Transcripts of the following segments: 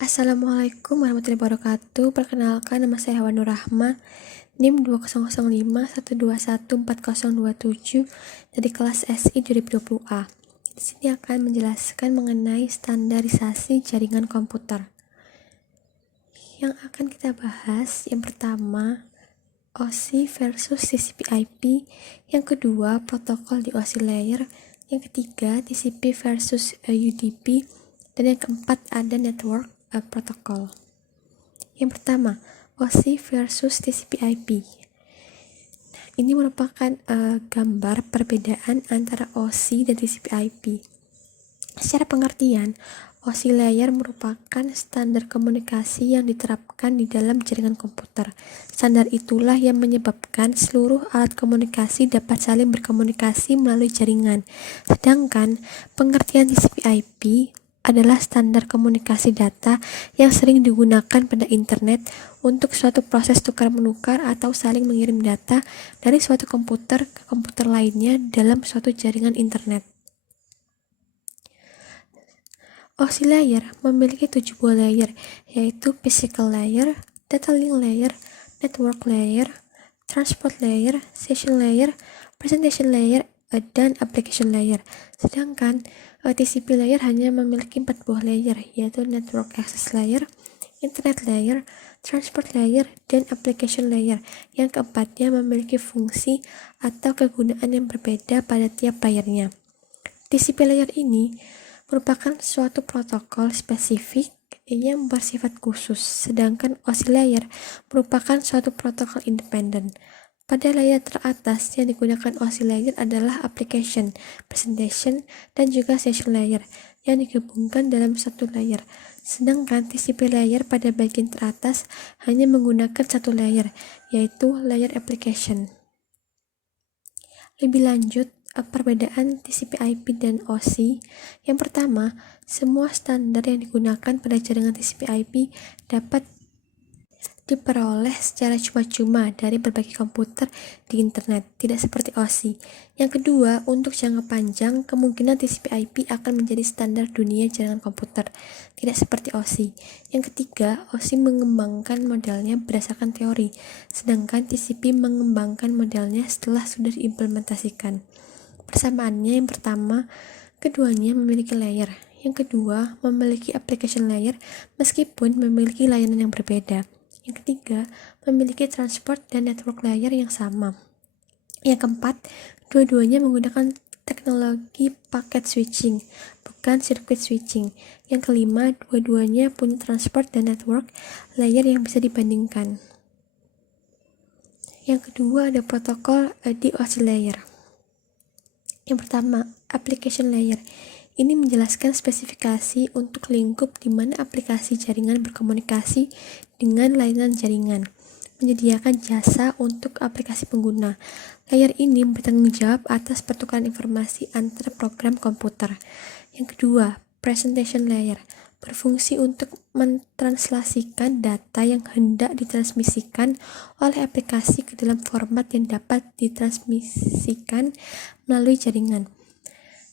Assalamualaikum warahmatullahi wabarakatuh. Perkenalkan, nama saya Hawa Nur Rahma, NIM 200512140227 dari kelas SI 2020A. Di sini akan menjelaskan mengenai standarisasi jaringan komputer. Yang akan kita bahas, yang pertama, OSI versus TCP/IP, yang kedua, protokol di OSI layer, yang ketiga, TCP versus UDP, dan yang keempat ada network protokol. Yang pertama, OSI versus TCP/IP. Ini merupakan gambar perbedaan antara OSI dan TCP/IP. Secara pengertian, OSI layer merupakan standar komunikasi yang diterapkan di dalam jaringan komputer. Standar itulah yang menyebabkan seluruh alat komunikasi dapat saling berkomunikasi melalui jaringan. Sedangkan pengertian TCP/IP adalah standar komunikasi data yang sering digunakan pada internet untuk suatu proses tukar-menukar atau saling mengirim data dari suatu komputer ke komputer lainnya dalam suatu jaringan internet. OSI layer memiliki 7 buah layer, yaitu physical layer, data link layer, network layer, transport layer, session layer, presentation layer, dan application layer. Sedangkan TCP layer hanya memiliki 4 buah layer, yaitu network access layer, internet layer, transport layer, dan application layer. Yang keempatnya memiliki fungsi atau kegunaan yang berbeda pada tiap layernya. TCP layer ini merupakan suatu protokol spesifik yang bersifat khusus, sedangkan OSI layer merupakan suatu protokol independen. Pada layer teratas yang digunakan OSI layer adalah application, presentation, dan juga session layer yang digabungkan dalam satu layer. Sedangkan TCP layer pada bagian teratas hanya menggunakan satu layer, yaitu layer application. Lebih lanjut, perbedaan TCP/IP dan OSI. Yang pertama, semua standar yang digunakan pada jaringan TCP/IP dapat diperoleh secara cuma-cuma dari berbagai komputer di internet, tidak seperti OSI. Yang kedua, untuk jangka panjang, kemungkinan TCP/IP akan menjadi standar dunia jaringan komputer, tidak seperti OSI. Yang ketiga, OSI mengembangkan modelnya berdasarkan teori, sedangkan TCP mengembangkan modelnya setelah sudah diimplementasikan. Persamaannya, yang pertama, keduanya memiliki layer. Yang kedua, memiliki application layer meskipun memiliki layanan yang berbeda. Yang ketiga, memiliki transport dan network layer yang sama. Yang keempat, dua-duanya menggunakan teknologi packet switching, bukan circuit switching. Yang kelima, dua-duanya punya transport dan network layer yang bisa dibandingkan. Yang kedua, ada protokol di OSI layer. Yang pertama, application layer. Ini menjelaskan spesifikasi untuk lingkup di mana aplikasi jaringan berkomunikasi dengan layanan jaringan, menyediakan jasa untuk aplikasi pengguna. Layer ini bertanggung jawab atas pertukaran informasi antar program komputer. Yang kedua, presentation layer, berfungsi untuk mentranslasikan data yang hendak ditransmisikan oleh aplikasi ke dalam format yang dapat ditransmisikan melalui jaringan.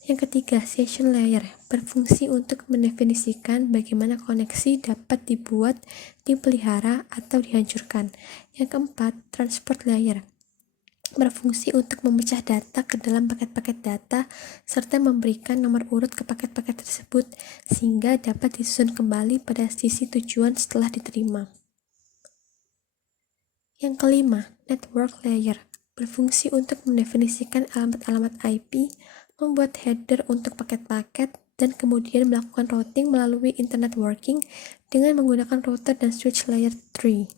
Yang ketiga, session layer, berfungsi untuk mendefinisikan bagaimana koneksi dapat dibuat, dipelihara, atau dihancurkan. Yang keempat, transport layer, berfungsi untuk memecah data ke dalam paket-paket data serta memberikan nomor urut ke paket-paket tersebut sehingga dapat disusun kembali pada sisi tujuan setelah diterima. Yang kelima, network layer, berfungsi untuk mendefinisikan alamat-alamat IP, membuat header untuk paket-paket, dan kemudian melakukan routing melalui internet working dengan menggunakan router dan switch layer 3.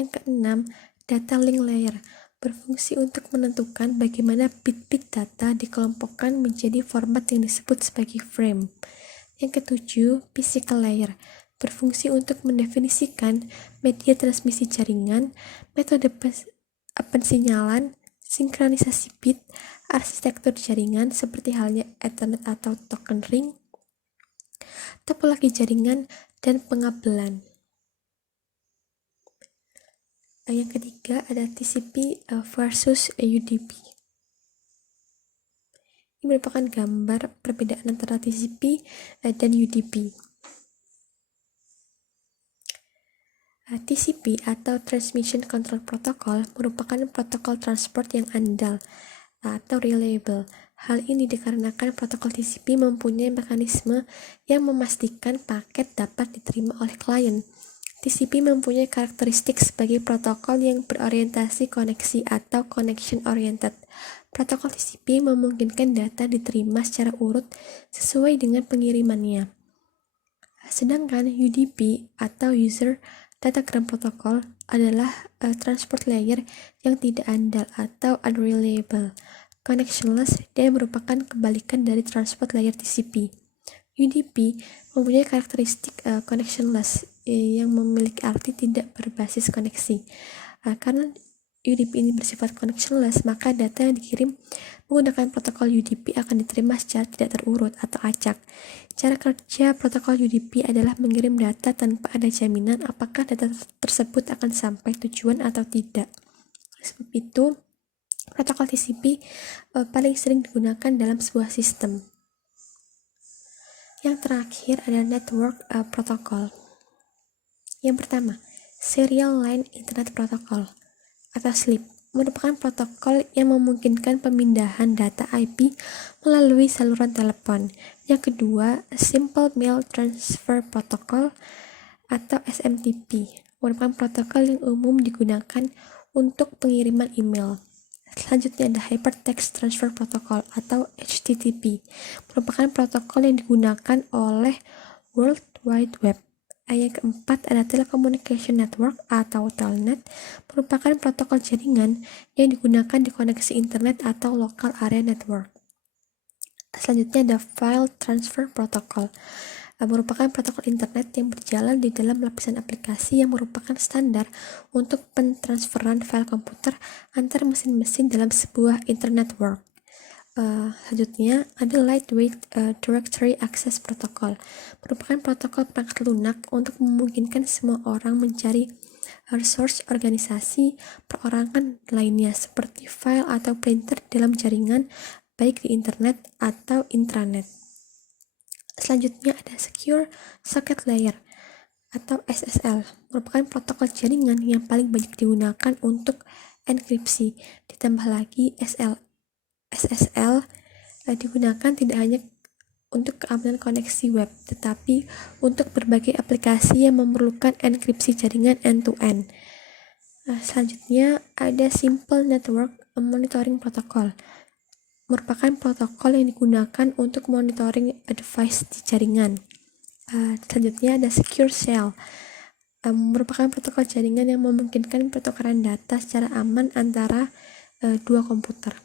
Yang keenam, data link layer, berfungsi untuk menentukan bagaimana bit-bit data dikelompokkan menjadi format yang disebut sebagai frame. Yang ketujuh, physical layer, berfungsi untuk mendefinisikan media transmisi jaringan, metode pensinyalan, sinkronisasi bit, arsitektur jaringan seperti halnya Ethernet atau token ring, topologi jaringan, dan pengabelan. Yang ketiga ada TCP versus UDP. Ini merupakan gambar perbedaan antara TCP dan UDP. TCP atau Transmission Control Protocol merupakan protokol transport yang andal atau reliable. Hal ini dikarenakan protokol TCP mempunyai mekanisme yang memastikan paket dapat diterima oleh klien. TCP mempunyai karakteristik sebagai protokol yang berorientasi koneksi atau connection oriented. Protokol TCP memungkinkan data diterima secara urut sesuai dengan pengirimannya. Sedangkan UDP atau User Datagram Protocol adalah transport layer yang tidak andal atau unreliable, connectionless, dan merupakan kebalikan dari transport layer TCP. UDP mempunyai karakteristik connectionless yang memiliki arti tidak berbasis koneksi. Karena UDP ini bersifat connectionless, maka data yang dikirim menggunakan protokol UDP akan diterima secara tidak terurut atau acak. Cara kerja protokol UDP adalah mengirim data tanpa ada jaminan apakah data tersebut akan sampai tujuan atau tidak. Oleh sebab itu, protokol TCP paling sering digunakan dalam sebuah sistem. Yang terakhir adalah network protocol. Yang pertama, Serial Line Internet Protocol atau SLIP merupakan protokol yang memungkinkan pemindahan data IP melalui saluran telepon. Yang kedua, Simple Mail Transfer Protocol atau SMTP merupakan protokol yang umum digunakan untuk pengiriman email. Selanjutnya ada Hypertext Transfer Protocol atau HTTP, merupakan protokol yang digunakan oleh World Wide Web. Yang keempat ada Telecommunication Network atau Telnet, merupakan protokol jaringan yang digunakan di koneksi internet atau local area network. Selanjutnya ada File Transfer Protocol, merupakan protokol internet yang berjalan di dalam lapisan aplikasi yang merupakan standar untuk pentransferan file komputer antar mesin-mesin dalam sebuah internet network. Selanjutnya ada Lightweight Directory Access Protocol, merupakan protokol perangkat lunak untuk memungkinkan semua orang mencari resource organisasi perorangan lainnya seperti file atau printer dalam jaringan baik di internet atau intranet. Selanjutnya ada Secure Socket Layer atau SSL, merupakan protokol jaringan yang paling banyak digunakan untuk enkripsi. Ditambah lagi SSL digunakan tidak hanya untuk keamanan koneksi web, tetapi untuk berbagai aplikasi yang memerlukan enkripsi jaringan end-to-end. Selanjutnya ada Simple Network Monitoring Protocol, merupakan protokol yang digunakan untuk monitoring device di jaringan. Selanjutnya ada Secure Shell, merupakan protokol jaringan yang memungkinkan pertukaran data secara aman antara dua komputer.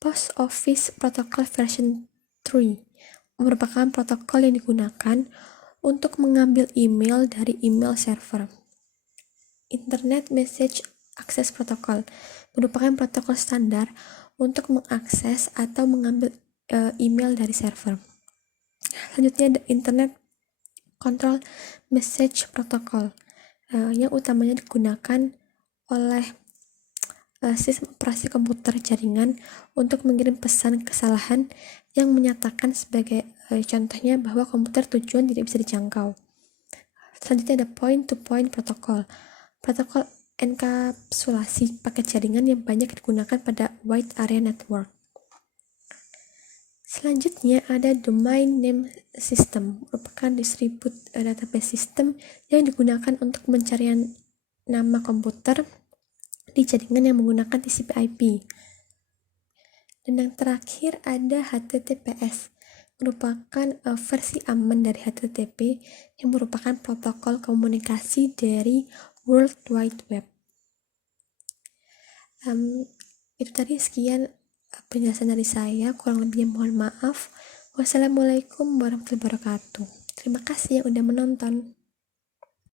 Post Office Protocol version 3 merupakan protokol yang digunakan untuk mengambil email dari email server. Internet Message Access Protocol merupakan protokol standar untuk mengakses atau mengambil email dari server. Selanjutnya ada Internet Control Message Protocol yang utamanya digunakan oleh sistem operasi komputer jaringan untuk mengirim pesan kesalahan yang menyatakan sebagai contohnya bahwa komputer tujuan tidak bisa dijangkau. Selanjutnya ada Point-to-Point Protocol, protokol enkapsulasi paket jaringan yang banyak digunakan pada Wide Area Network. Selanjutnya ada Domain Name System, merupakan distribute database system yang digunakan untuk pencarian nama komputer di jaringan yang menggunakan TCP/IP. Dan yang terakhir ada HTTPS, merupakan versi aman dari HTTP yang merupakan protokol komunikasi dari World Wide Web. Itu tadi sekian penjelasan dari saya, kurang lebihnya mohon maaf. Wassalamualaikum warahmatullahi wabarakatuh. Terima kasih yang udah menonton.